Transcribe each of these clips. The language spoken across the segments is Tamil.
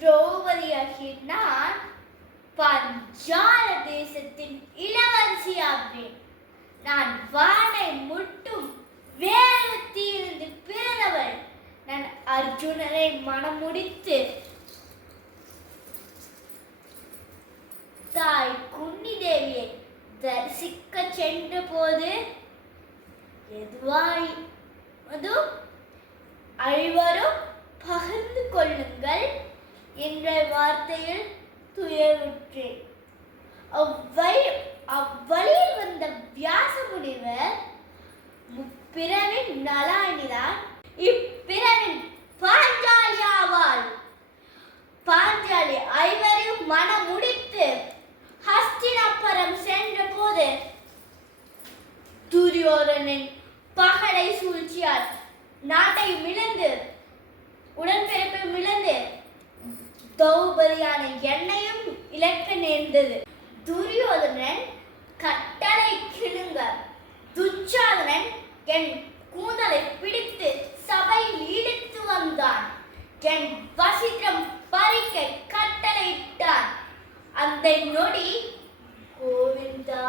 திரௌபதியாகிய நான் பாஞ்சால தேசத்தின் இளவரசியாவேன். நான் வானை முட்டும் வேகத்திலிருந்து பிறந்தவள். நான் அர்ஜுனனை மணமுடித்து தாய் குந்தி தேவியை தரிசிக்க சென்ற போது எதுவாவது அனைவரும் பகிர்ந்து கொள்ளுங்கள் என்ற வார்த்தையில் துயருற்றேன். அவ்வழியில் வந்த வியாச முனிவர் முப்பிறவின் நலாயினிதான் இப்பிறவின் பாஞ்சாலி ஆவாள். பாஞ்சாலி ஐவரையும் மணமுடித்து ஹஸ்தினாபுரம் சென்ற போது துரியோதனின் பகடை சூழ்ச்சியால் நாட்டையும் இழந்து உடன்பிறப்பையும் இழந்து திரௌபதியான என்னையும் இழக்க நேர்ந்தது. துரியோதனன் கட்டளை கிழுங்க துச்சாதனன் என் கூந்தலை பிடித்து சபையில் இழுத்து வந்தான். என் வசித்திரம் பறிக்க கட்டளையிட்டான். அந்த நொடி கோவிந்தா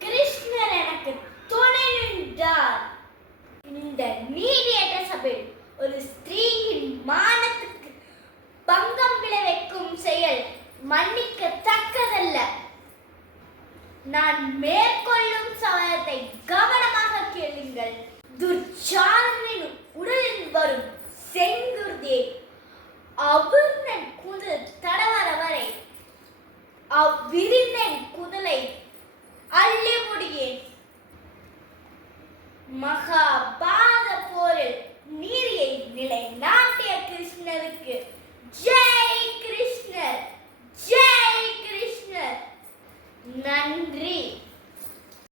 கிருஷ்ணர் எனக்கு துணை நின்றார். இந்த நீதியற்ற சபையில் ஒரு ஸ்திரீயின் மானத்துக்கு பங்கம் விளைவிக்கும் செயல் மன்னிக்க தக்கதல்ல. நான் மேற்கொள்ளும் சபதத்தை கவனமாக கேளுங்கள். துச்சாதனின் உடலில் வரும் செங்குருதியை அவிர்ணன் குதில் தடவர வரை அவ்விருந்தன் குதலை அள்ளி முடியேன். மகா